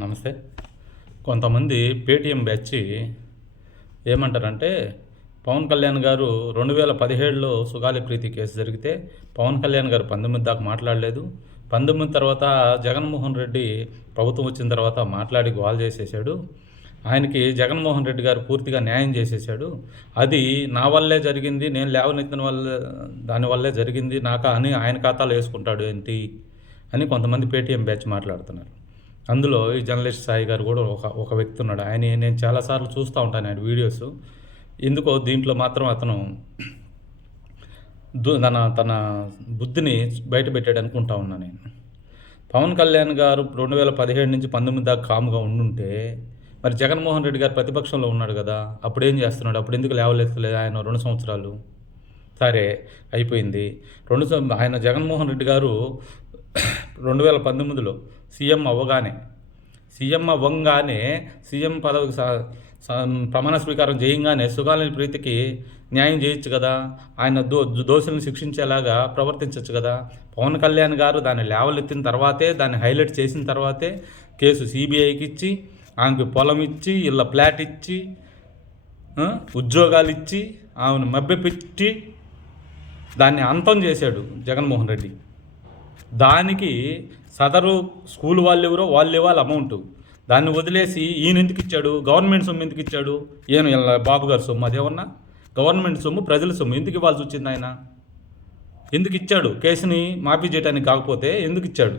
నమస్తే. కొంతమంది Paytm batch ఏమంటారంటే, పవన్ కళ్యాణ్ గారు 2017లో సుగాలి ప్రీతి కేసు జరిగితే పవన్ కళ్యాణ్ గారు 19 దాకా మాట్లాడలేదు. 19 తర్వాత జగన్మోహన్ రెడ్డి ప్రభుత్వం వచ్చిన తర్వాత మాట్లాడి గోల చేసేసాడు. ఆయనకి జగన్మోహన్ రెడ్డి గారు పూర్తిగా న్యాయం చేసేసాడు. అది నా వల్లే జరిగింది, నేను లేవనెత్తిన దానివల్లే జరిగింది నాక అని ఆయన ఖాతాలో వేసుకుంటాడు ఏంటి అని కొంతమంది పేటీఎం బ్యాచ్ మాట్లాడుతున్నారు. అందులో ఈ జర్నలిస్ట్ సాయి గారు కూడా ఒక వ్యక్తి ఉన్నాడు. నేను చాలాసార్లు చూస్తూ ఉంటాను ఆయన వీడియోస్. ఎందుకో దీంట్లో మాత్రం అతను తన బుద్ధిని బయట పెట్టాడు అనుకుంటా ఉన్నాను నేను. పవన్ కళ్యాణ్ గారు 2017 నుంచి 19 దాకా కాముగా ఉండుంటే మరి జగన్మోహన్ రెడ్డి గారు ప్రతిపక్షంలో ఉన్నాడు కదా, అప్పుడు ఏం చేస్తున్నాడు? అప్పుడు ఎందుకు లేవలేదు ఆయన 2 సంవత్సరాలు? సరే అయిపోయింది. ఆయన జగన్మోహన్ రెడ్డి గారు 2019లో సీఎం అవ్వగానే సీఎం పదవికి ప్రమాణ స్వీకారం చేయంగానే సుగాలి ప్రీతికి న్యాయం చేయొచ్చు కదా, ఆయన దోషులను శిక్షించేలాగా ప్రవర్తించవచ్చు కదా. పవన్ కళ్యాణ్ గారు దాన్ని లేవలెత్తిన తర్వాతే, దాన్ని హైలైట్ చేసిన తర్వాతే కేసు సిబిఐకి ఇచ్చి, ఆమెకి పొలం ఇచ్చి, ఇళ్ళ ఫ్లాట్ ఇచ్చి, ఉద్యోగాలు ఇచ్చి, ఆమెను మభ్యపెట్టి దాన్ని అంతం చేశాడు జగన్మోహన్ రెడ్డి. దానికి సదరు స్కూల్ వాళ్ళు ఇవ్వాలి అమౌంట్. దాన్ని వదిలేసి ఈయన ఎందుకు ఇచ్చాడు? గవర్నమెంట్ సొమ్ము ఎందుకు ఇచ్చాడు? బాబు గారి సొమ్ము అదేమన్నా గవర్నమెంట్ సొమ్ము, ప్రజల సొమ్ము ఎందుకు ఇవ్వాల్సి వచ్చింది? ఆయన ఎందుకు ఇచ్చాడు? కేసుని మాఫీ చేయడానికి కాకపోతే ఎందుకు ఇచ్చాడు?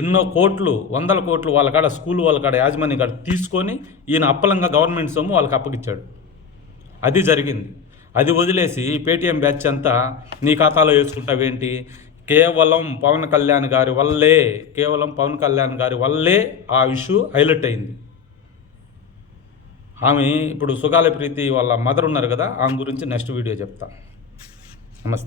ఎన్నో కోట్లు, 100 కోట్లు వాళ్ళ కాడ, స్కూల్ వాళ్ళ కాడ, యాజమాన్య కాడ తీసుకొని ఈయన అప్పలంగా గవర్నమెంట్ సొమ్ము వాళ్ళకి అప్పగిచ్చాడు. అది జరిగింది. అది వదిలేసి పేటీఎం బ్యాచ్ అంతా నీ ఖాతాలో వేసుకుంటావేంటి? కేవలం పవన్ కళ్యాణ్ గారి వల్లే ఆ ఇష్యూ హైలైట్ అయింది. ఆమె ఇప్పుడు సుగాలి ప్రీతి వాళ్ళ మదర్ ఉన్నారు కదా, ఆమె గురించి నెక్స్ట్ వీడియో చెప్తా. నమస్తే.